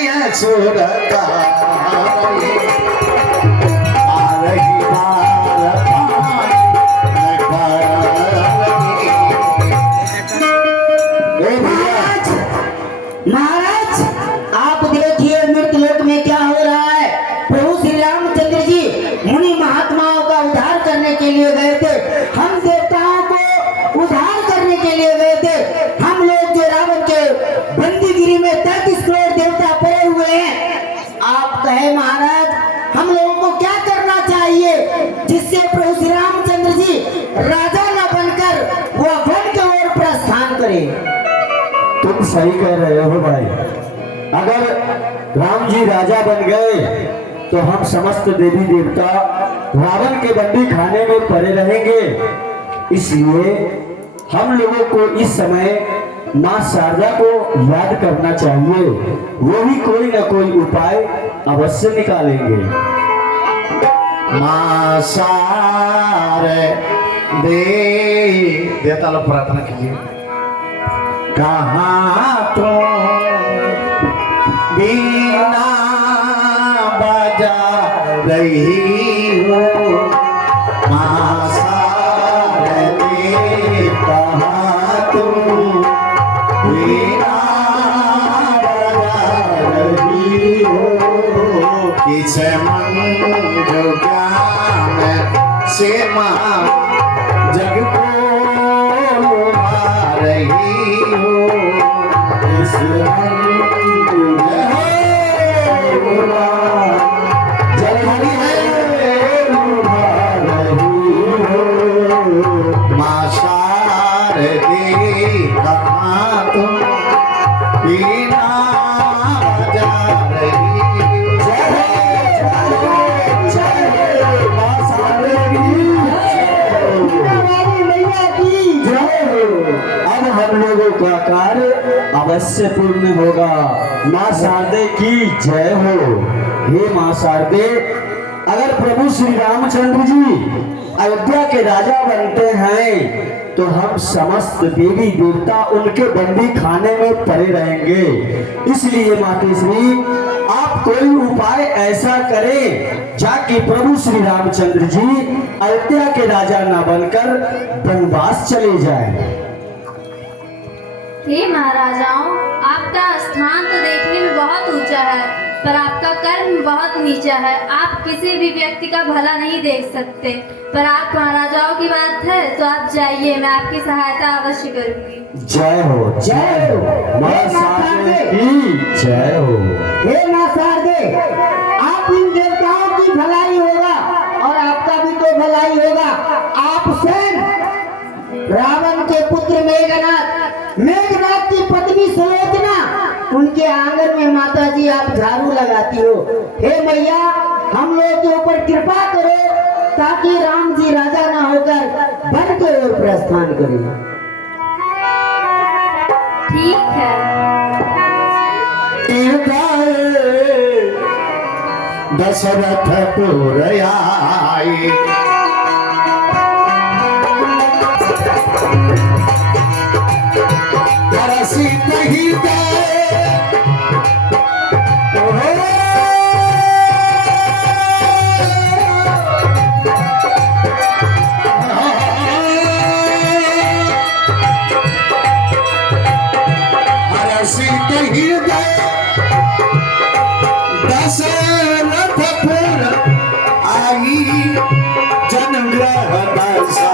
सुर का महाराज आप देखिए मृतलोक में क्या हो रहा है। प्रभु श्री रामचंद्र जी मुनि महात्माओं का उद्धार करने के लिए गए थे। हम देवताओं को उद्धार करने के लिए गए थे। हम लोग जो रावण के बंदीगिरी में 33 करोड़ देवता पड़े हुए हैं। आप कहे महाराज हम लोगों को क्या करना चाहिए जिससे प्रभु श्री रामचंद्र जी राजा न बनकर वह वन की ओर प्रस्थान करें। तुम सही कह रहे हो भाई। अगर राम जी राजा बन गए तो हम समस्त देवी देवता रावण के बंदी खाने में पड़े रहेंगे। इसलिए हम लोगों को इस समय माँ शारदा को याद करना चाहिए। वो भी कोई न कोई उपाय अवश्य निकालेंगे। माँ शारदे देवता लोग प्रार्थना कीजिए। कहाँ तो बीना बजा रही हो माँ शारदे, कहाँ तुम बीना बजा रही हो किस मन जो ज्ञान से माँ जग को लुभा रही हो इस माँ शारदे, कहाँ तुम बीना बजा रही अब हम लोगों का कार्य अवश्य पूर्ण होगा। माँ शारदे की जय हो। हे माँ शारदे, अगर प्रभु श्री रामचंद्र जी अयोध्या के राजा बनते हैं तो हम समस्त देवी देवता उनके बंदी खाने में पड़े रहेंगे। इसलिए मातेश्री आप कोई उपाय ऐसा करें जाकि प्रभु श्री रामचंद्र जी अयोध्या के राजा न बनकर वनवास चले जाएं। हे महाराजाओं, आपका स्थान तो देखने में बहुत ऊंचा है पर आपका कर्म बहुत नीचा है। आप किसी भी व्यक्ति का भला नहीं देख सकते। पर आप महाराजाओं की बात है तो आप जाइए, मैं आपकी सहायता अवश्य करूंगी। जय हो, जय हो माँ शारदे की जय हो। हे माँ शारदे, आप इन देवताओं की भलाई होगा और आपका भी तो भलाई होगा। आप स्वयं रावण के पुत्र मेघनाथ की पत्नी सुलोचना, उनके आंगन में माता जी आप झाड़ू लगाती हो। हे मैया, हम लोग के ऊपर कृपा करो ताकि राम जी राजा न होकर वन की ओर प्रस्थान करें। ठीक है। दशरथ पुर आए दशरथपुर आई जनग्रह बसा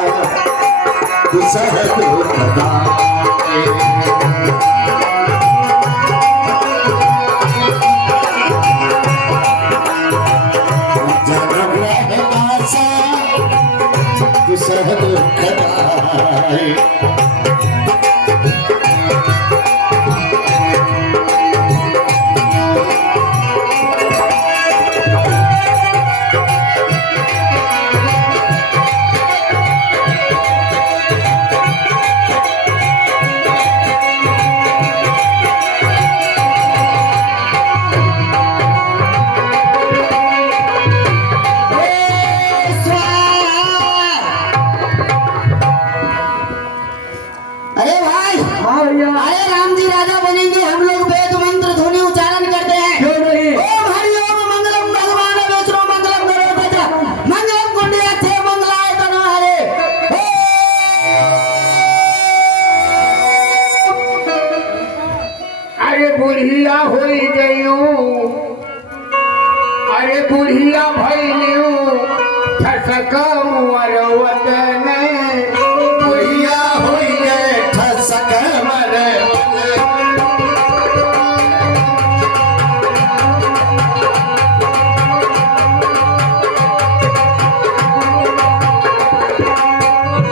होई गयूं अरे बुढ़िया भैलियूं ठसका मुअर वतन बुढ़िया होई गए ठसक मर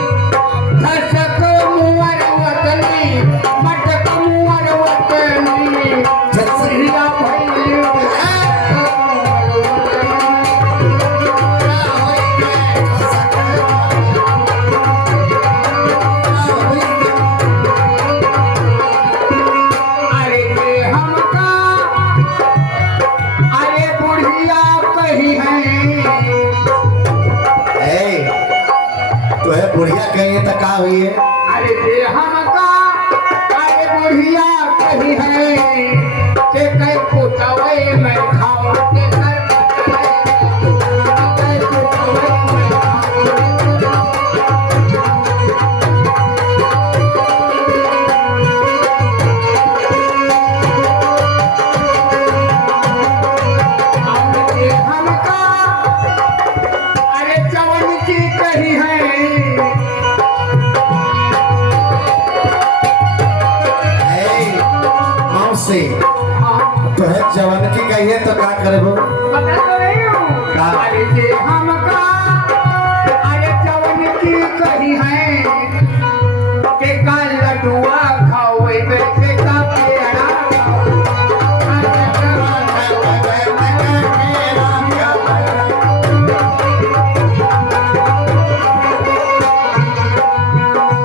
ठसक मुअर वतनी मटक मुअर वतनी बुढ़िया भैलियूं अरे ये हमका अरे बुढ़िया कही है तो है बुढ़िया कहिए तो का हुई है अरे ये हमका अरे बुढ़िया कही है के कई पुतवे मैं खाऊं के कर कई पुतवे मैं खाऊं ये हमका अरे चवन की कही है मौसी तो है जवन की कहिए तो का करबो बता तो रही हूँ का? अरे ये हमका अरे चवन की कही है के का लडुआ खाओ के का पेड़ा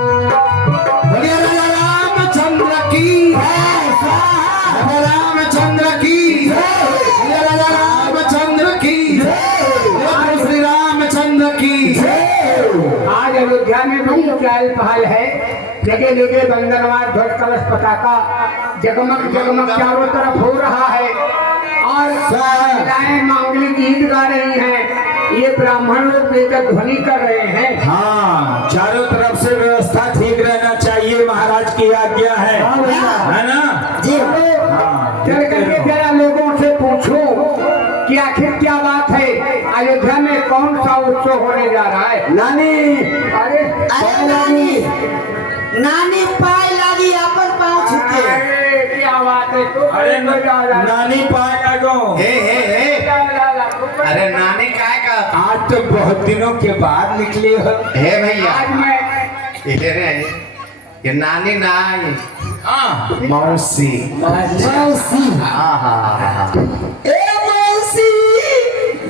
बोलिए राजा रामचंद्र की राजा रामचंद्र की बोलिए राजा रामचंद्र की बोलिए श्री रामचंद्र की आज अयोध्या में बड़ी चहल पहल है जगह जगह बंदरवार ध्वज कलश पताका जगमग जगमग चारों तरफ हो रहा है और महिलाएं मांगलिक गीत गा रही हैं ये ब्राह्मण लोग बेहद ध्वनि कर रहे हैं हाँ, चारों तरफ से व्यवस्था ठीक रहना चाहिए, महाराज की आज्ञा है ना? जी चल करके जरा लोगों से पूछो कि आखिर क्या बात है अयोध्या में कौन सा उत्सव होने जा रहा है नानी, अरे अरे नानी नानी पाए लागी अपन पाँव छुके अरे क्या बात है तो अरे नानी पाए लगो। हे अरे नानी काय का आज तो बहुत दिनों के बाद निकली हो। हे भैया आज मैं इधर है ये नानी नाई हाँ, मौसी मौसी हाँ हाँ ए मौसी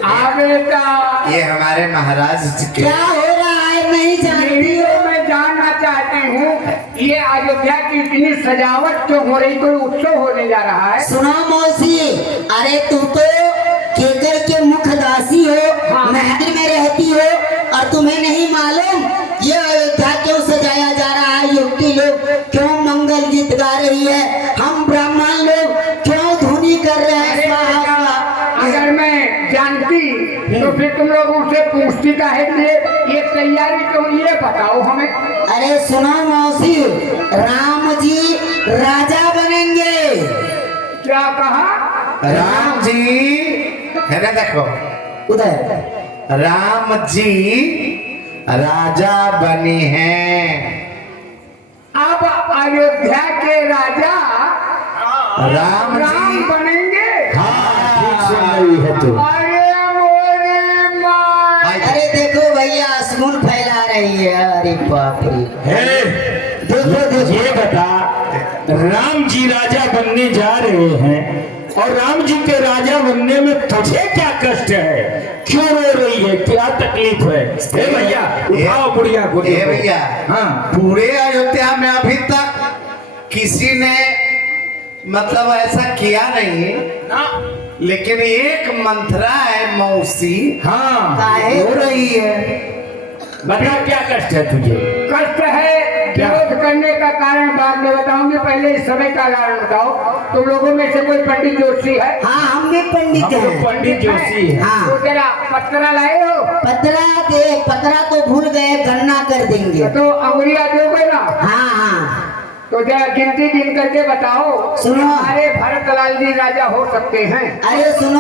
आ बेटा ये हमारे महाराज जी के क्या हो रहा है नहीं जानती वीडियो हो में जानना चाहती हूँ ये अयोध्या की इतनी सजावट क्यों हो रही कोई उत्सव होने जा रहा है सुनो मौसी अरे तू तो केकर के मुखदासी हो हाँ। महल में रहती हो और तुम्हें नहीं मालूम ये अयोध्या क्यों सजाया जा रहा है युवती लोग क्यों मंगल गीत गा रही है हम ब्राह्मण लोग क्यों धुनी कर रहे हैं अरे स्वाहा बेटा, स्वाहा। अगर मैं जानती तो फिर तुम लोगों से पूछती का है ये तैयारी क्यों ये बताओ हमें अरे सुनो मौसी राम जी राजा बनेंगे क्या कहा राम जी है ना देखो उधर राम जी राजा बनी हैं अब अयोध्या के राजा राम राम जी बनेंगे ठीक सुन रही है तू। अरे मोरे माँ अरे देखो भैया आसमून फैला रही है अरे बाप रे हे, देखो देखो ये बता, राम जी राजा बनने जा रहे हैं और राम जी के राजा बनने में तुझे क्या कष्ट है? क्यों रो रही है? क्या तकलीफ है? हे भैया, उठाओ बुढ़िया को। ये भैया हाँ, पूरे अयोध्या में अभी तक किसी ने मतलब ऐसा किया नहीं ना, लेकिन एक मंत्रा है मौसी हाँ, काहे हो रही है बता क्या कष्ट है तुझे? कष्ट है विरोध करने का कारण बाद में बताऊंगी पहले इस समय का कारण बताओ तुम लोगों में से कोई पंडित जोशी है हाँ हम भी पंडित हम लोग हैं पंडित जोशी है। हाँ तो जरा पत्रा लाए हो पतरा दे पतरा तो भूल गए गणना कर देंगे तो अंगुरिया दोगे ना हाँ हाँ तो जरा गिनती गिन करके बताओ, सुनो। हमारे भरतलाल जी राजा हो सकते हैं? अरे सुनो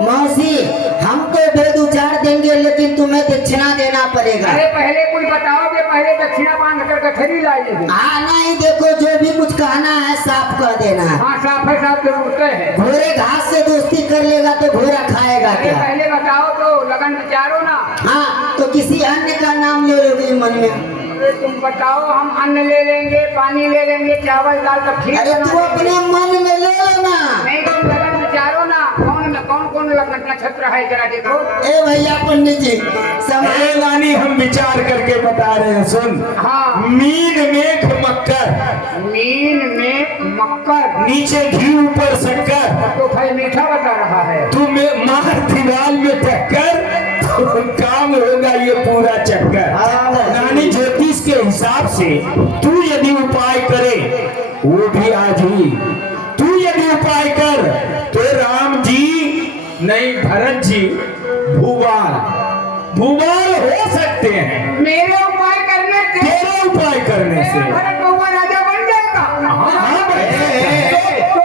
मौसी, हम तो वेद उचार देंगे लेकिन तुम्हें दक्षिणा देना पड़ेगा। अरे पहले कुछ बताओगे, पहले दक्षिणा मांग कर कठरी लाइए। हाँ नहीं, देखो जो भी कुछ कहना है साफ कह देना है। हाँ साफ है, साफ जरूरत है। घोड़े घास से दोस्ती कर लेगा तो घोड़ा खाएगा अरे क्या? पहले बताओ तो लगन विचारो ना। हाँ तो किसी अन्य का नाम ले लोगे मन में? अरे तुम बताओ, हम अन्न ले लेंगे, पानी ले लेंगे, चावल दाल का खीर अरे बना तू लेंगे। अपने मन में ले लेना। नहीं तुम लगन विचारो ना, कौन कौन लगन नक्षत्र है जरा देखो। ए भैया पंडित जी समय ए रानी, हम विचार करके बता रहे हैं, सुन। हाँ। मीन मेघ मक्कर, मीन में मक्कर, नीचे घी ऊपर शक्कर, तो फल मीठा बता रहा है। तू मार दीवार में टक्कर, तो काम होगा ये पूरा चक्कर। रानी ज्योतिष के हिसाब से तू यदि उपाय करे, वो भी आज ही तू यदि उपाय कर तो राम जी नहीं भरत जी भूवाल हो सकते हैं मेरे उपाय करने से, तेरे उपाय करने से। भरत बउआ राजा बन जाएगा। हाँ, तो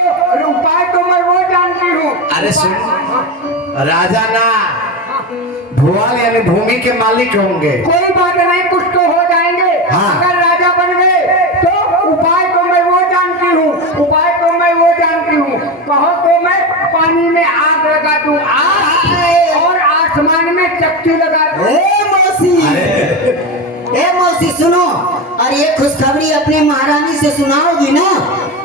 उपाय तो मैं वो जानती हूँ। अरे सुन, राजा ना भुआल यानी भूमि के मालिक होंगे। कोई बात नहीं, कुछ तो हो जाएंगे। हाँ। अगर राजा बन गए तो उपाय तो मैं वो जानती हूँ, उपाय तो मैं वो जानती हूँ। कहो तो मैं पानी में आग लगा दूँ, आग, और आसमान में चक्की लगा दूँ। ए मौसी सुनो, और ये खुशखबरी अपने महारानी से सुनाओगी ना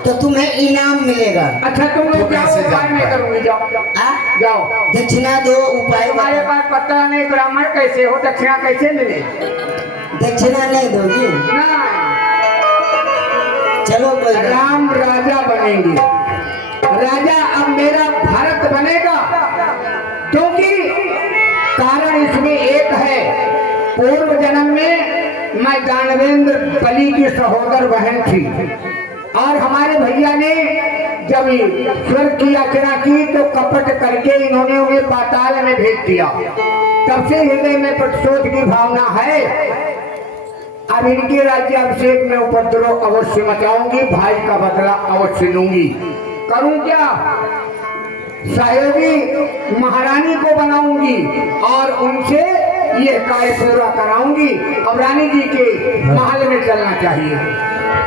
तो तुम्हें इनाम मिलेगा। अच्छा तुम लोग तो जाओ, कैसे उपाय मैं जानता? करूँगी, जाओ आ? जाओ। दक्षिणा दो, उपाय तुम्हारे बताओ। पास पता नहीं ब्राह्मण कैसे हो, दक्षिणा कैसे मिले? दक्षिणा नहीं दोगी? ना, चलो कोई बात। राम राजा बनेंगे। राजा अब मेरा भारत बनेगा, क्योंकि कारण इसमें एक है। पूर्व जन्म में मैं दानवेंद्र बलि की सहोदर बहन थी, और हमारे भैया ने जब स्वर्ग की याचना की तो कपट करके इन्होंने उन्हें पाताल में भेज दिया। तब से हृदय में प्रतिशोध की भावना है। अब इनके राज्याभिषेक में उपद्रव अवश्य मचाऊंगी, भाई का बदला अवश्य लूंगी। करूं क्या? सहयोगी महारानी को बनाऊंगी और उनसे ये कार्य पूरा कराऊंगी। अब रानी जी के महल में चलना चाहिए।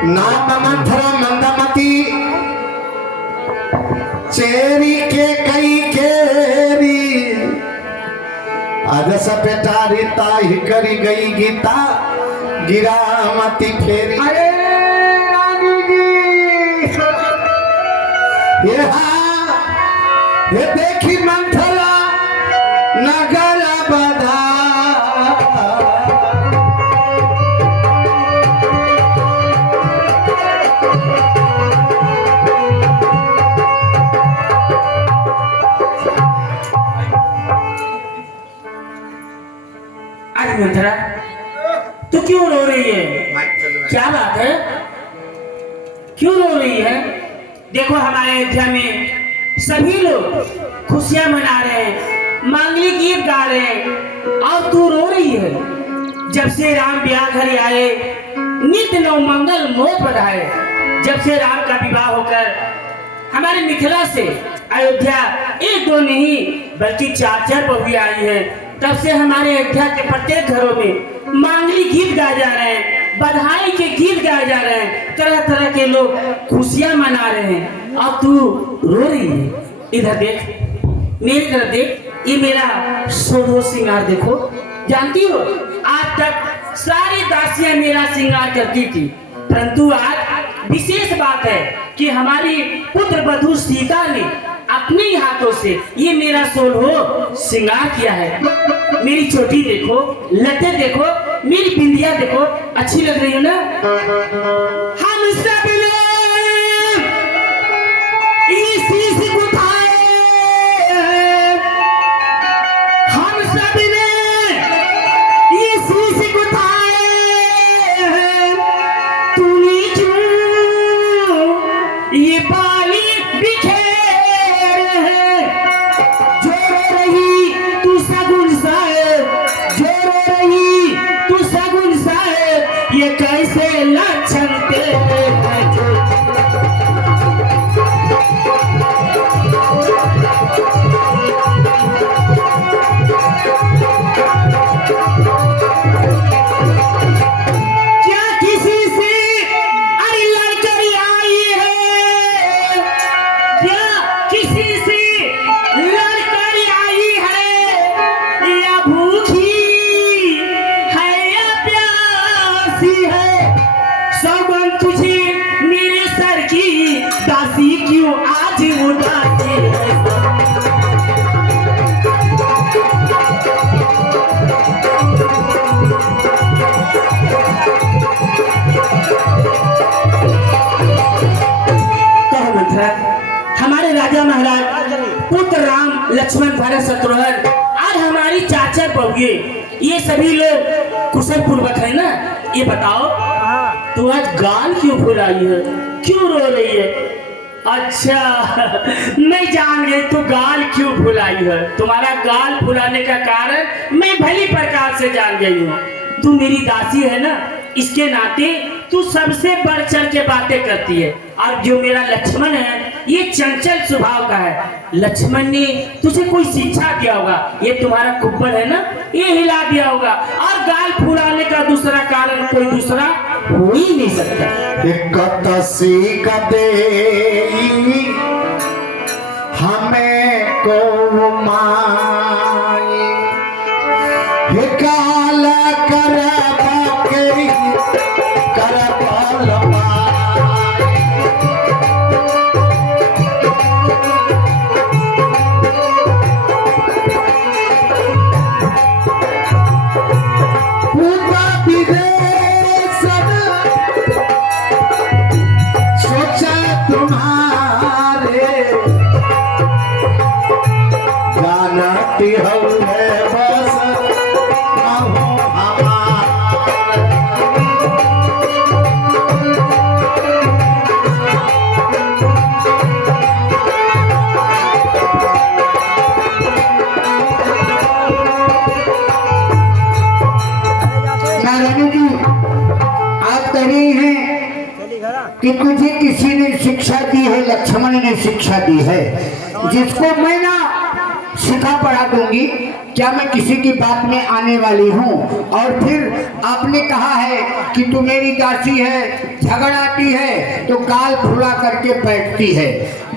नाम मंथरा मंदमती चेरी के कई केरी आज सपेटारी ताही करी गई गीता गिरामती फेरी। अरे रानी जी, ये देखी मंथरा नगर बधा अरे मंथरा, तू क्यों रो रही है? क्या बात है? क्यों रो रही है? देखो हमारे अयोध्या में सभी लोग खुशियां मना रहे हैं, मांगलिक गीत गा रहे हैं, और तू रो रही है। जब से राम ब्याह घर आए, नित्य नव मंगल मोद बधाए। जब से राम का विवाह होकर हमारे मिथिला से अयोध्या एक दो नहीं बल्कि चार चार बहुएं आई है, तब से हमारे अयोध्या के प्रत्येक घरों में मांगलिक गीत गाए जा रहे हैं, बधाई के गीत गाए जा रहे हैं, तरह तरह के लोग खुशियां मना रहे हैं, और तू रो रही है। इधर देख, मेरी तरफ देख, ये मेरा सोलह श्रृंगार देखो। जानती हो आज तक सारी दासियां मेरा श्रृंगार करती थी, परंतु आज विशेष बात है कि हमारी पुत्र वधू सीता ने अपने ही हाथों से ये मेरा सोलह श्रृंगार किया है। मेरी चोटी देखो, लटे देखो, मेरी बिंदिया देखो, अच्छी लग रही है ना? हम सब लोग इसी से गुथाए, हम सब ने इसी से गुथाए, तूने क्यों ये बाली बिखेर है? जो रो रही तू सगुन साहेब, जो रो रही तू सगुन साहेब, ये कैसे लक्षण तेरे हैं? लक्ष्मण भरत शत्रुघ्न और हमारी चाचा बहुए, ये सभी लोग कुशल पूर्वक है ना। ये बताओ तू आज गाल क्यों फुलाई है, क्यों रो रही है? अच्छा मैं जान गई तू गाल क्यों फुलाई है। तुम्हारा गाल फुलाने का कारण मैं भली प्रकार से जान गई हूँ। तू मेरी दासी है ना, इसके नाते तू सबसे बढ़ चढ़ के बातें करती है। और जो मेरा लक्ष्मण है ये चंचल स्वभाव का है। लक्ष्मण ने तुझे कोई शिक्षा दिया होगा, ये तुम्हारा कुब्बड़ है ना, ये हिला दिया होगा। और गाल फुलाने का दूसरा कारण कोई दूसरा हो ही नहीं सकता। हमें को माई काला कर कि तुझे किसी ने शिक्षा दी है, लक्ष्मण ने शिक्षा दी है, जिसको मैं ना सिखा पढ़ा दूंगी। क्या मैं किसी की बात में आने वाली हूँ? और फिर आपने कहा है कि तू मेरी दासी है, झगड़ाती है तो गाल फुला करके बैठती है।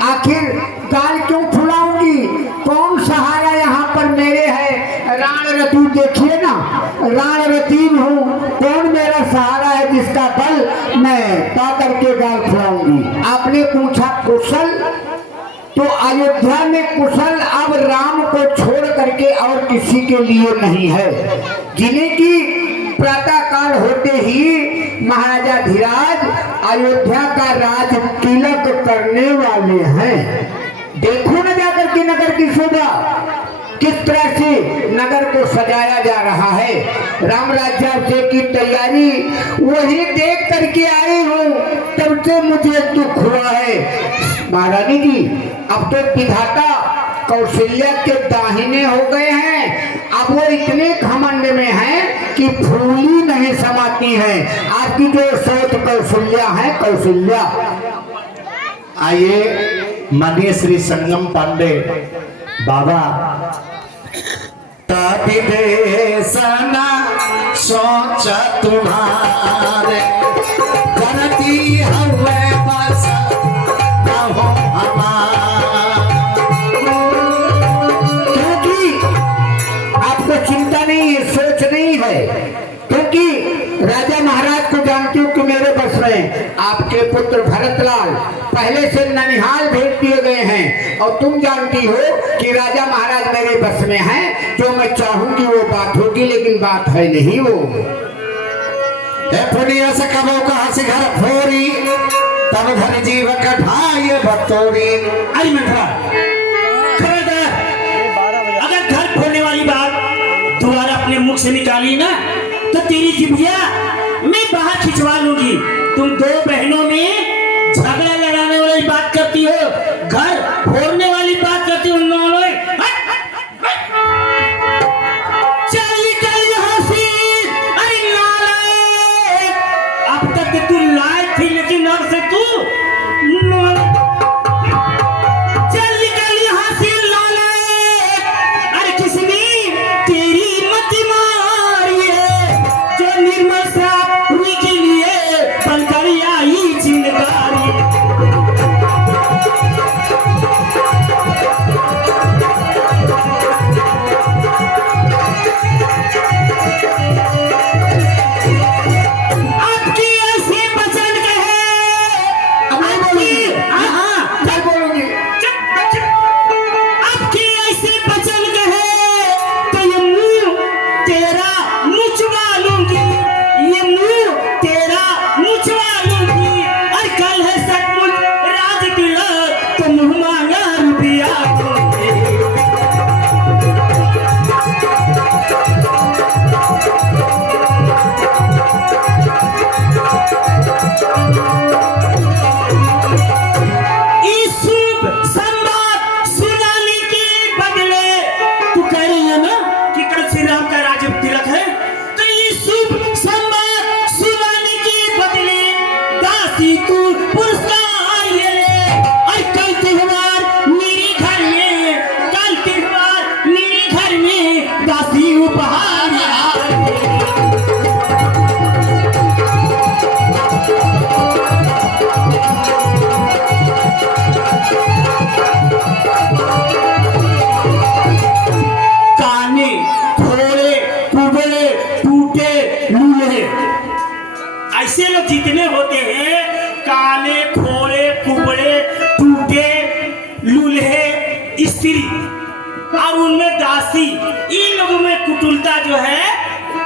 आखिर गाल क्यों फुलाऊंगी? कौन सहारा यहाँ पर मेरे है? राण रती देखिए ना, राण रतीन हूँ। कौन मेरा सहारा है जिसका बल मैं पा करके गाल फुलाऊंगी? आपने पूछा कुशल, तो अयोध्या में कुशल अब राम को छोड़ करके और किसी के लिए नहीं है, जिन्हें की प्रातः काल होते ही महाराजा धीराज अयोध्या का राज तिलक करने वाले हैं। देखो न जाकर के नगर की शोभा, किस तरह से नगर को सजाया जा रहा है। राम राज्याभिषेक की तैयारी वही देख करके आई हूँ, तब से मुझे दुख हुआ है। महारानी जी अब तो विधाता कौशल्या के दाहिने हो गए हैं। अब वो इतने घमंड में हैं कि फूली नहीं समाती हैं। आपकी जो सोच कौशल्या है, कौशल्या। आइए माननीय श्री संगम पांडे बाबा। सना सोच तुम्हारे करती हवे बस हो क्योंकि आपको चिंता नहीं है, सोच नहीं है, क्योंकि राजा महाराज को जानती हूँ कि मेरे बस में आपके पुत्र भरतलाल पहले से ननिहाल भेज दिए गए हैं। और तुम जानती हो कि राजा महाराज मेरे बस में हैं, जो मैं चाहूंगी वो बात होगी, लेकिन बात है नहीं वो। से कबो कहा से घर फोरी तब घर जीव कठाई बतौरी। अगर घर फोड़ने वाली बात दोबारा अपने मुख से निकाली ना तो तेरी जिभिया मैं बाहर खिंचवा लूंगी। तुम दो बहनों में झगड़ा लड़ाने वाली बात करती हो, घर फोड़ने वाली बात करती हो। अब तक तू लायक थी, लेकिन अब से तू चल निकल यहाँ से नालायक। अरे किसने तेरी मत मारी है, जो निर्मल श्राप हुई के लिए बनकर आई चिंगारी। जितने होते हैं, काले, खोड़े, कुबड़े, टूटे, लूल्हे, स्त्री और उनमें दासी, इन लोगों में कुटिलता जो है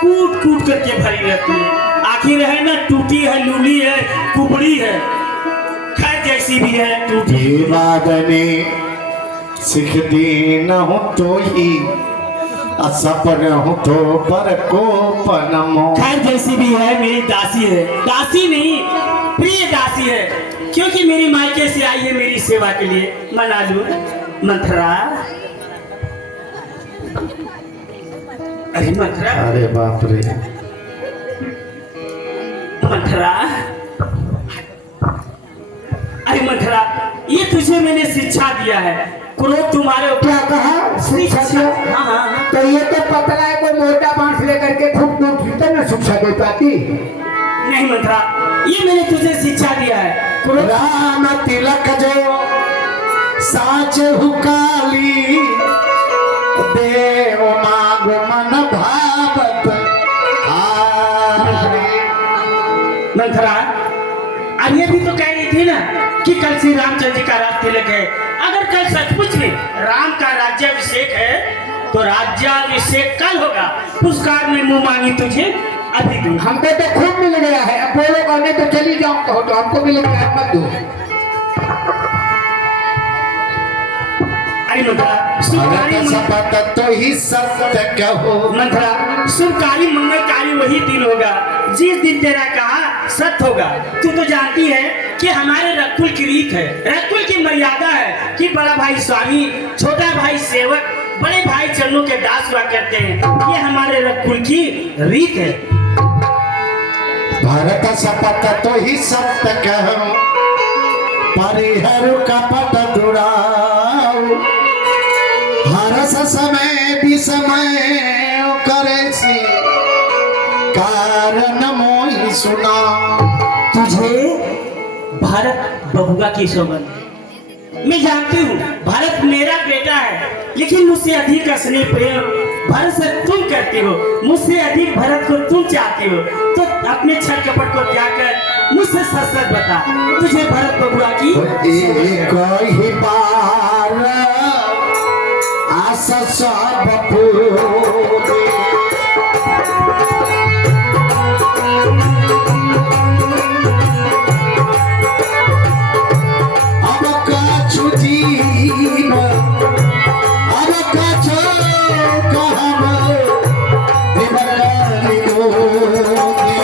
कूट कूट करके भरी रहती है। आखिर है ना, टूटी है, लूली है, कुबड़ी है, खैर जैसी भी है टूटी। वादने सिख दी न हो तो ही असपन हो तो पर को पनमो। खैर जैसी भी है, मेरी दासी है, दासी नहीं प्रिय दासी है, क्योंकि मेरी मायके से आई है मेरी सेवा के लिए। मना लू मंथरा, अरे मंथरा, अरे बाप रे, मंथरा, अरे मंथरा, ये तुझे मैंने शिक्षा दिया है, क्रोध तुम्हारे ऊपर। क्या कहा शिक्षा दिया? हाँ हाँ हाँ। तो ये तो पतला है, कोई मोटा बांस लेकर के ठुक ठुक फिरता ना शिक्षा दे पाती। नहीं मंथरा, ये मैंने तुझे शिक्षा दिया है, क्रोध। राम तिलक जो साच हुकाली देव मागो मन भावत आरे। मंथरा, अब ये भी तो कह रही थी ना कि कल श्री रामचंद्र जी का राज तिलक है। अगर कल सचमुच में राम का राज्याभिषेक है तो राज्याभिषेक कल होगा। पुरस्कार में मुंह मांगी तुझे अभी दूं। हमको तो खूब मिल गया है, अब बोलो कहने तो चली जाऊं तो हमको मिल गया है, मत दो। अरे मंथरा, शुभकारी शपथ तो ही सत्य कहो। मंथरा, शुभकारी मंगलकारी वही दिन होगा जिस दिन तेरा कहा सत्य होगा। तू तो जानती है कि हमारे रकुल की रीत है, रकुल की मर्यादा है कि बड़ा भाई स्वामी, छोटा भाई सेवक, बड़े भाई चरणों के दास हुआ करते हैं। ये हमारे रकुल की रीत है। भरत शपथ तो ही सत्य कहो, परिहर कपट दुराऊ। हरस समय विसमय करे सी कारण मोहि सुना। तुझे भारत बबुआ की सौगंध है। मैं जानती हूँ भारत मेरा बेटा है, लेकिन मुझसे अधिक स्नेह प्रेम भरत से तुम करती हो, मुझसे अधिक भरत को तुम चाहती हो। तो अपने छल कपट को त्याग कर मुझसे सच सच बता, तुझे भरत बबुआ की एक ही बार आस सब पूरे। अब कछु जीव, अब कछु कहब विवरण लोगे।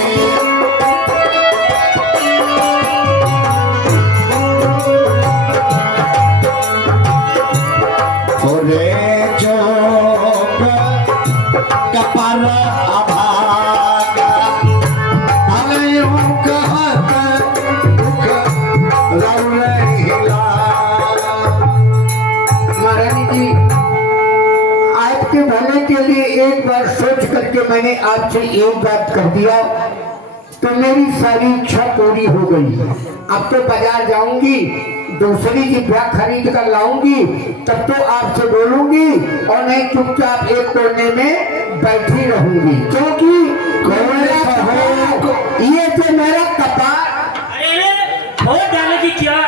ओरे जोग कपर अभागा, अलयो कहत दुख रौरहिला। महारानी जी, आपके भले के लिए एक बार सोच करके मैंने आपसे एक बात कर दिया तो मेरी सारी इच्छा पूरी हो गई। अब तो बाजार जाऊंगी, दूसरी की ब्याह खरीद कर लाऊंगी, तब तो आपसे बोलूंगी, और नहीं चुपचाप एक कोने में बैठी रहूंगी। क्योंकि ये जो मेरा कपार, अरे वोट डालने की क्या,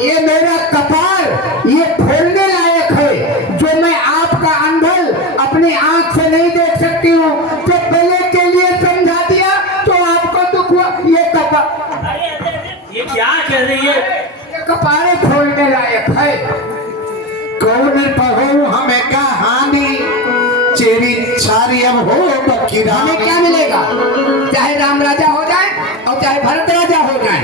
ये मेरा कपार ये खोलने लायक है, जो मैं आपका अंधल अपनी आंख से नहीं देख सकती हूँ। तो पहले के लिए समझा दिया तो आपको दुख हुआ। ये कपार, ये क्या कह रही है? ये कपारे खोलने लायक है। कौन पहो हमें कहानी चेरी छारी अब हो बकीरा। हमें क्या मिलेगा, चाहे राम राजा हो जाए और चाहे भरत राजा हो जाए,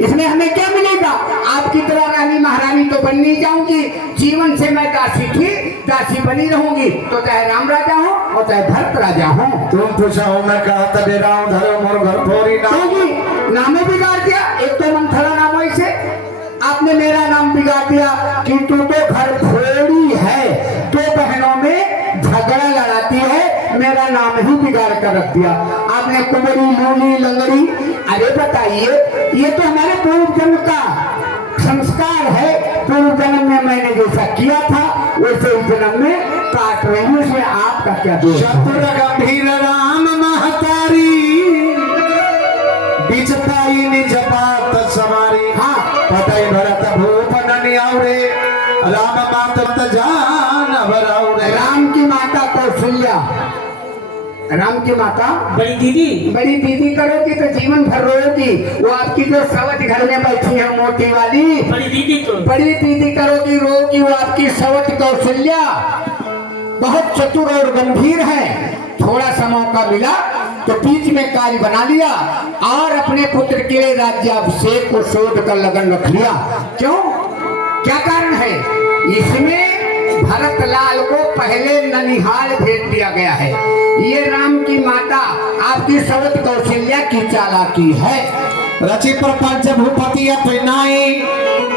इसमें हमें क्या मिलेगा? आपकी तरह रानी महारानी तो बन नहीं जाऊंगी, जीवन से मैं दासी थी, दासी बनी रहूंगी। तो चाहे राम राजा हो और चाहे भरत राजा हो। तुम पूछा हो मैं कहा था डेरा धरो मोर घर फोरी ना। क्योंकि नामे बिगाड़ दिया, एक तो मंथरा नाम है, इसे आपने मेरा नाम बिगाड़ दिया कि तू तो घर फोड़ी है, दो बहनों में झगड़ा लड़ाती है, मेरा नाम ही बिगाड़ कर रख दिया आपने, कुंवरी लूली लंगड़ी। अरे बताइए, ये तो हमारे पूर्व जन्म का संस्कार है, पूर्व जन्म में मैंने जैसा किया था वैसे इस जन्म में काट रही हूँ, इसमें आपका क्या दोष है? चतुर गंभीर राम महतारी बीच पाई निज बात सवारी हाँ। पतई भरत भूपन नियावरे राम मात जान भरावरे राम की माता कौशल्या, राम की माता बड़ी दीदी, बड़ी दीदी करोगी तो जीवन भर रोएगी। वो आपकी जो सवत घर में बैठी है मोटी वाली, बड़ी दीदी तो बड़ी दीदी करोगी रोगी। वो आपकी सवत कौशल्या बहुत चतुर और गंभीर है। थोड़ा सा मौका मिला तो बीच में कार्य बना लिया और अपने पुत्र के लिए राज्याभिषेक को शोध कर लगन रख लिया। क्यों, क्या कारण है? इसमें भरत लाल को पहले ननिहाल भेज दिया गया है। ये राम की माता आपकी सवत कौशल्या की चालाकी है। रचि प्रपंच भूपति अपनाई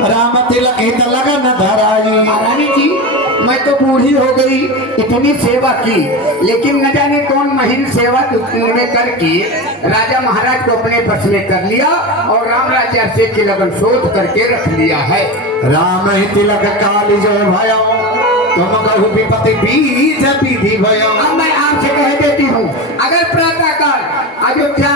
राम तिलक हित लगन धराई। महारानी जी, मैं तो बूढ़ी हो गई, इतनी सेवा की, लेकिन न जाने कौन महीन सेवा तुमने करके राजा महाराज को अपने बस में कर लिया और राम राज्याभिषेक की लगन शोध करके रख लिया है। राम ही तिलक काली जो भयो तुम कहु विपति बीज विधि भयो। अब मैं आपसे कह देती हूँ, अगर प्रातःकाल अयोध्या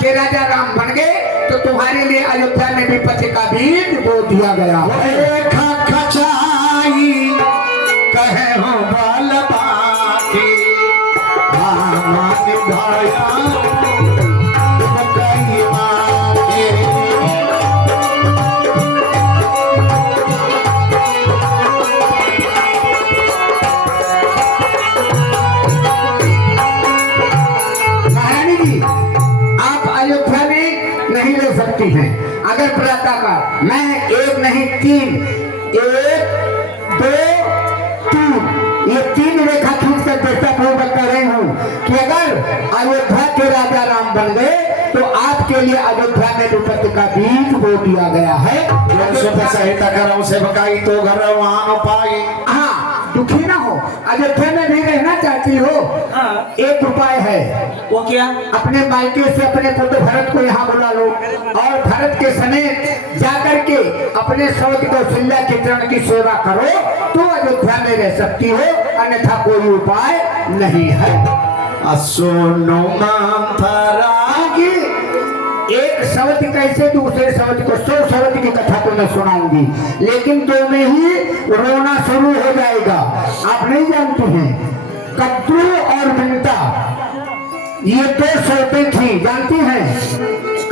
के राजा राम बन गए तो तुम्हारे लिए अयोध्या में विपत्ति का बीज बो दिया गया। खचाई कहे हो बाल बाकी आमान भाया तुम कही मांगे। महारानी जी, आप अयोध्या में नहीं ले सकती हैं। अगर प्रातःकाल मैं एक नहीं तीन, 1 2 3 ये 3 रेखा खींच कर दस्ता पूर्वक कर रही हूँ कि अगर अयोध्या के राजा राम बन गए तो आपके लिए अयोध्या में विपत्ति का बीज बो दिया गया है। सहित करो से बकाई तो घर वहां पाई। हाँ, दुखी ना हो, अयोध्या में भी रहना चाहती हो, हाँ, एक उपाय है। वो क्या? अपने मायके से अपने पुत्र भरत को यहाँ बुला लो और भरत के समेत जाकर के अपने सवत कौशल्या के चरण की सेवा करो तो अयोध्या में रह सकती हो, अन्यथा कोई उपाय नहीं है। असोनो मंथरा कि एक सवत कैसे दूसरे सवत को 100 सवत की कथा तो मैं सुनाऊंगी, लेकिन दो में ही रोना शुरू हो जाएगा। आप नहीं जानती हैं, कद्रू और बिनता ये 2 सवतें थी, जानती हैं?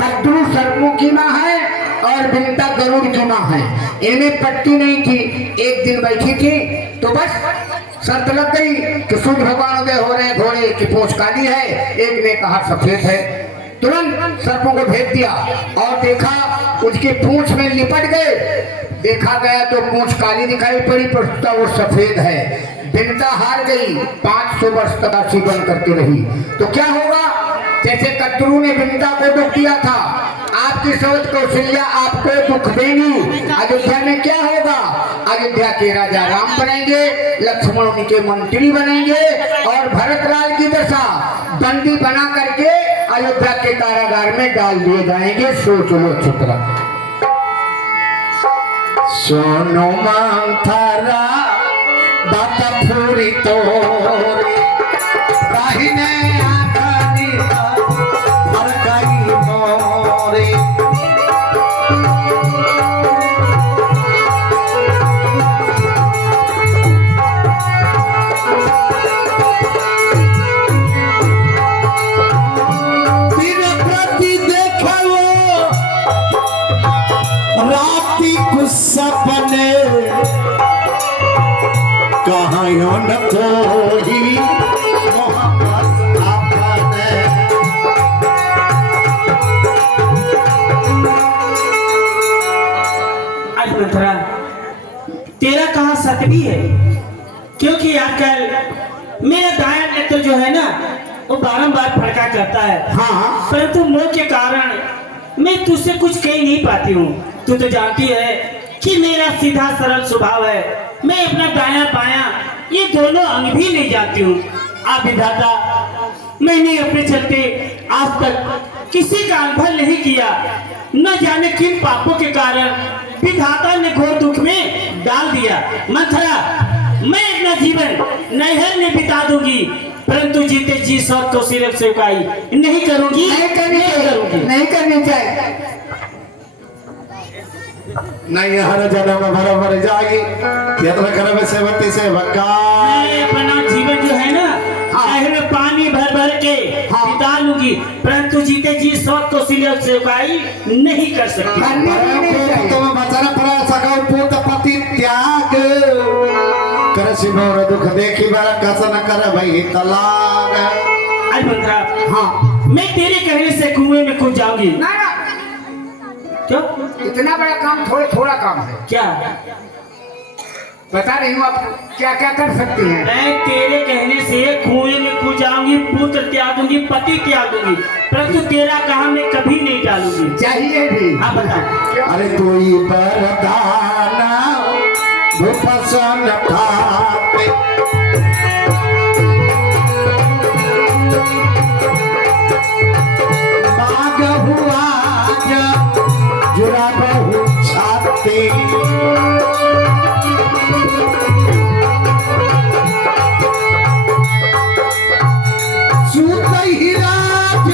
कद्रू सर्पों की माँ है और बिनता गरुड़ की माँ है। इन्हें पट्टी नहीं थी, एक दिन बैठी थी तो बस शर्त लग गई कि सूर्य भगवान उदय हो रहे, घोड़े की पूंछ काली है, एक ने कहा सफेद है। तुरंत सर्पों को भेज दिया और देखा उसकी पूंछ में लिपट गए। देखा गया तो पूंछ काली दिखाई पड़ी पर वो सफेद है। बिनता हार गई, 500 वर्ष तक दासी बन करके रही। तो क्या होगा? जैसे कद्रू ने बिनता को दुख दिया था, आपकी सवत कौशल्या आपको दुख देगी। अयोध्या में क्या होगा? अयोध्या के राजा राम बनेंगे, लक्ष्मण उनके मंत्री बनेंगे और भरतलाल की दशा बंदी बना करके अयोध्या के कारागार में डाल दिए जाएंगे। सोच लो चित्र। सोनो मंथरा बात पूरी तोरी काहिने आखरी हर कई मोरी। दिन प्रति देखो राति कुछ सपने कहाँ न कोई मोहब्बत आपने। आज मंथरा, तेरा कहाँ सत्य भी है, क्योंकि आजकल मेरा दाया नेत्र जो है ना वो बारंबार फड़का करता है। हाँ, परंतु मोह के कारण मैं तुझसे कुछ कह नहीं पाती हूँ। तू तो जानती है कि मेरा सीधा सरल स्वभाव है, मैं अपना दाया बाया ये दोनों अंग भी नहीं जानती हूँ। आप विधाता, मैंने अपने चलते आज तक किसी का अनुभव नहीं किया, न जाने किन पापों के कारण विधाता ने घोर दुख में डाल दिया। मंथरा, मैं अपना जीवन नैहर में बिता दूंगी, परंतु जीते जी सौत कौशल्य सेवकाई नहीं करूंगी, नहीं करनी चाहिए, नहीं करनी चाहिए। नहीं हर जन्म बराबर जाएगी यत्र कर्म सेवती सेवका। मैं अपना जीवन जो है ना नहर में पानी भर भर के बिता लूंगी, परंतु जीते जी सौत कौशल्य सेवकाई नहीं कर सकती। करनी भी नहीं चाहिए। तुम वचन पर सगौ पूत पति त्याग कर सिमोर दुख देखी बड़ा कसन कर भई तलाग। आज मंत्रा, हाँ मैं तेरे कहने से कुएं में कूद जाऊंगी। ना ना, क्यों? इतना बड़ा काम थोड़ा काम है। क्या बता रही हूँ आप क्या क्या कर सकती हैं। मैं तेरे कहने से कुएं में कूद जाऊंगी, पुत्र त्याग दूंगी, पति त्याग दूंगी, परंतु तेरा कहा मैं कभी नहीं डालूंगी। चाहिए भी। आप बता। अरे कोई बरदाना भूपसन थाते माग हुआ जुरा बहु छाते सूत ही राज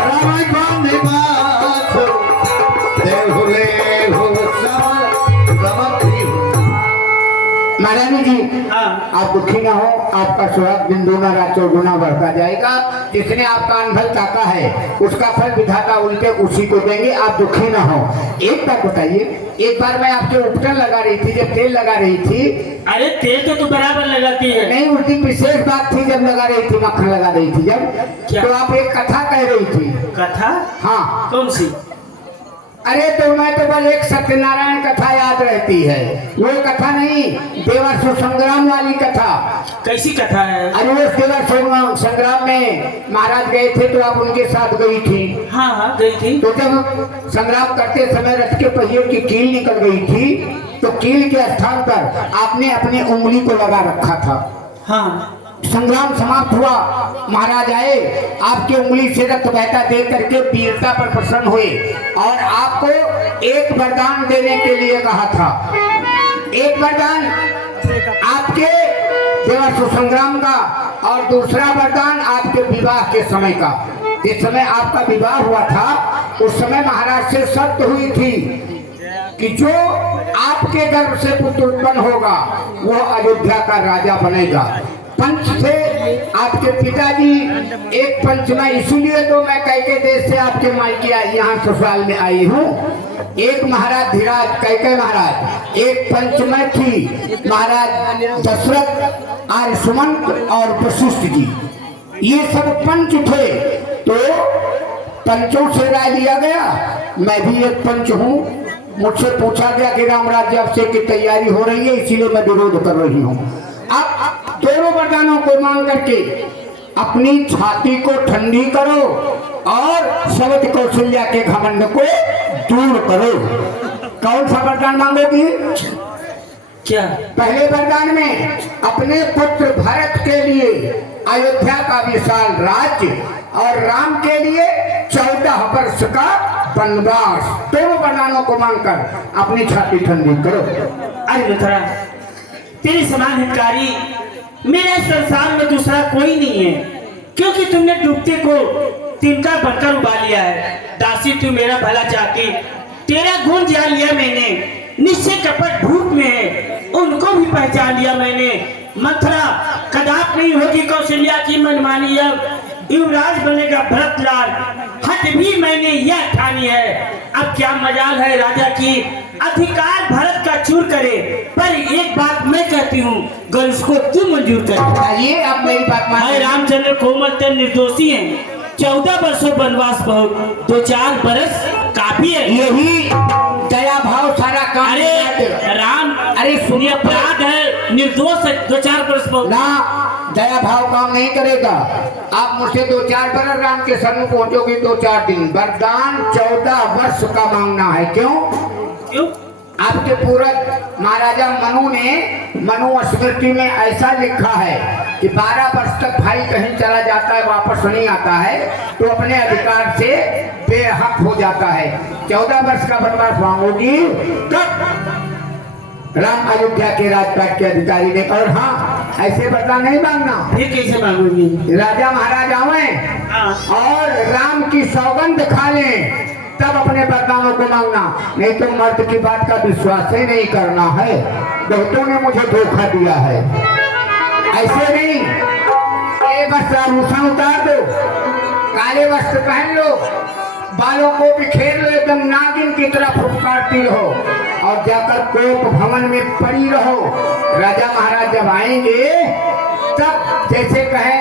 राम निवास देहुले हो महारानी जी हाँ। आप दुखी ना हो, आपका सुहाग दिन दूना रात चौगुना बढ़ता जाएगा। जिसने आपका अनफल ताका है उसका फल विधाता उल्टे उसी को देंगे, आप दुखी ना हो। एक बात बताइए, एक बार मैं आपके उपटन लगा रही थी, जब तेल लगा रही थी। अरे तेल तो तू बराबर लगाती है। नहीं, उल्टी विशेष बात थी जब लगा रही थी, मक्खन लगा रही थी जब, क्या? तो आप एक कथा कह रही थी। कथा? हाँ, कौन सी? अरे तो मैं तो बस एक सत्यनारायण कथा याद रहती है, वो कथा नहीं, देवासुर संग्राम वाली कथा। कैसी कथा है? अरे वो देवासुर संग्राम में महाराज गए थे तो आप उनके साथ गई थी। हाँ हाँ गई थी। तो जब संग्राम करते समय रथ के पहिए की कील निकल गई थी, तो कील के स्थान पर आपने अपनी उंगली को लगा रखा था। हाँ। संग्राम समाप्त हुआ, महाराज आए, आपकी उंगली से रक्त बहता देख करके वीरता पर प्रसन्न हुए और आपको एक वरदान देने के लिए कहा था। एक वरदान आपके देवासुर संग्राम का और दूसरा वरदान आपके विवाह के समय का। जिस समय आपका विवाह हुआ था उस समय महाराज से शर्त हुई थी कि जो आपके गर्भ से पुत्र उत्पन्न होगा वो अयोध्या का राजा बनेगा। पंच थे आपके पिताजी, एक पंच में, इसीलिए तो मैं कैके देश से आपके मायके यहाँ ससुराल में आई हूँ। एक महाराज धीराज कैके महाराज, एक पंच में थी महाराज दशरथ, आर्य सुमंत और वशिष्ठ जी, ये सब पंच थे। तो पंचों से राय लिया गया, मैं भी एक पंच हूँ। मुझसे पूछा गया कि राम राज्य अभिषेक की तैयारी हो रही है, इसीलिए मैं विरोध कर रही हूँ। अब दोनों वरदानों को मांग करके अपनी छाती को ठंडी करो और सवत कौशल्या के घमंड को दूर करो। कौन सा वरदान मांगोगी? क्या? पहले वरदान में अपने पुत्र भरत के लिए अयोध्या का विशाल राज्य और राम के लिए 14 वर्ष का वनवास। दोनों वरदानों को मांगकर अपनी छाती ठंडी करो। अरे मथुरा, तेरे समान हितकारी मेरे संसार में दूसरा कोई नहीं है, क्योंकि तुमने डूबते को तिनका बनकर उबाल लिया है। दासी तू मेरा भला चाहती, तेरा गुण जान लिया मैंने, निश्चय कपट भूख में है उनको भी पहचान लिया मैंने। मथुरा कदाप नहीं होगी कौशल्या की मनमानी, अब युवराज बनेगा भरतलाल, हट भी मैंने यह ठानी है। अब क्या मजाल है राजा की, अधिकार भरत का चूर करे, पर एक बात मैं कहती हूँ, अगर उसको तू मंजूर करे। बताइए, अब मेरी बात भाई मानिए। रामचंद्र कोमल तन निर्दोषी हैं, 14 वर्षों वनवास बहुत, 2-4 बरस काफी है। यही दया भाव सारा काम। अरे राम, अरे सुनिए, अपराध है, निर्दोष है, 2-4 बरस बहुत। ना, दया भाव काम नहीं करेगा। आप मुझसे 2-4 बरस राम के सन्मुख पहुंचोगे 2-4 दिन। वरदान 14 वर्ष का मांगना है। क्यों? क्यों? आपके पूर्वज महाराजा मनु ने मनु स्मृति में ऐसा लिखा है कि 12 वर्ष तक भाई कहीं चला जाता है, वापस नहीं आता है, तो अपने अधिकार से बेहक हो जाता है। 14 वर्ष का वनवास मांगोगी तब राम अयोध्या के राजपाट के अधिकारी ने। और हाँ, ऐसे बदला नहीं मांगना। फिर कैसे मांगूंगी? राजा महाराज आवे हाँ। और राम की सौगंध खा लें तब अपने वरदानों को मांगना, नहीं तो मर्द की बात का विश्वास ही नहीं करना है। बहुतों ने मुझे धोखा दिया है। ऐसे नहीं, ये वस्त्र आभूषण उतार दो, काले वस्त्र पहन लो, बालों को बिखेर लो, एकदम नागिन की तरह फुफकारती रहो और जाकर कोप भवन में पड़ी रहो। राजा महाराज जब आएंगे तब जैसे कहे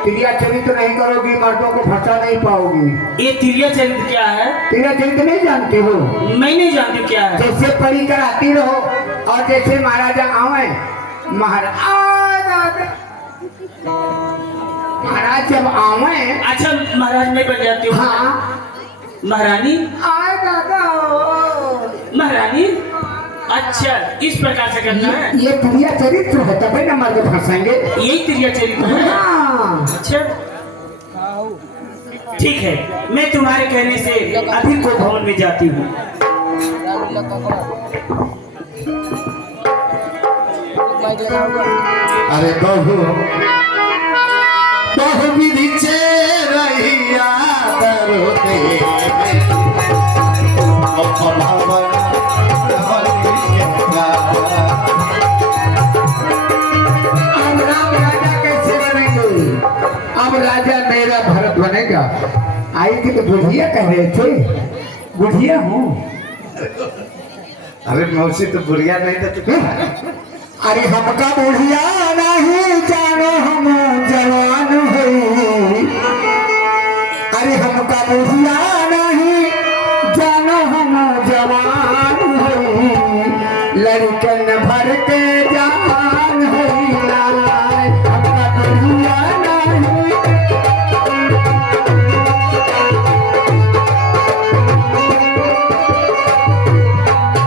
क्रिया चरित्र नहीं करोगी, मर्दों को फंसा नहीं पाओगी। ये तिरिया चरित्र क्या है? क्रिया चरित्र नहीं जानती हो? मैं नहीं जानती क्या है। जैसे परी कराती रहो और जैसे महाराजा आवे, महाराज जब आवे, अच्छा महाराज मैं बन जाती हूँ। हाँ महारानी, आए दादा, महारानी, अच्छा इस प्रकार से करना है। ये क्रिया चरित्र है, तभी न मर्द फंसेंगे। यही तिरिया चरित्र है। हाँ। अच्छा ठीक है, मैं तुम्हारे कहने से अभी को भवन में जाती हूँ। अरे बहु बहु विधि रहिया दरोदे अब राम राजा कैसे बनेंगे? अब राजा मेरा भरत बनेगा। आई थी तो बुढ़िया कह रहे थे, बुढ़िया हूँ। अरे मौसी तो बुढ़िया नहीं था तो अरे हमका बुढ़िया नहीं जानो, हम जवान है। अरे हमका बुढ़िया नहीं जानो, हम जवान है। लड़कन भर के जवान है। हमका बुढ़िया नहीं।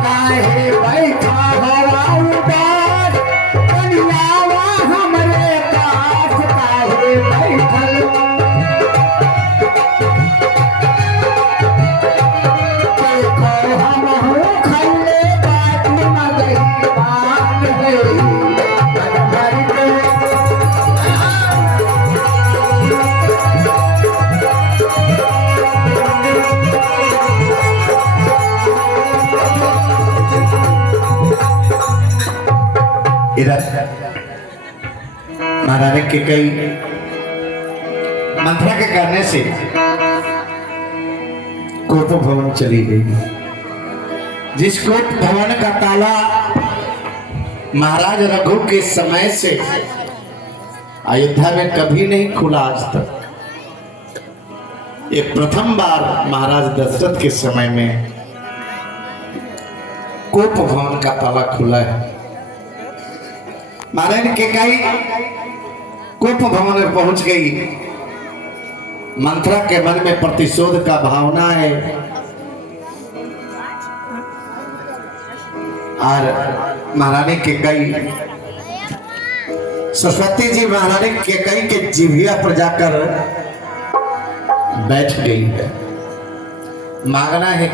काहे बैठा हवा उदास, कनियावा हमरे पास काहे बैठल। देखो हमहू खल्ले बात मगहिबान है। भर के इधर महारानी के कई मंत्रा के करने से कोप भवन चली गई। जिस कोप भवन का ताला महाराज रघु के समय से अयोध्या में कभी नहीं खुला आज तक, ये प्रथम बार महाराज दशरथ के समय में कोप भवन का ताला खुला है। महारानी केकई कोप भवन में पहुंच गई। मंत्रा के मन में प्रतिशोध का भावना है और महारानी केकई सरस्वती जी महारानी केकई के जिभिया पर जाकर बैठ गई है। मांगना है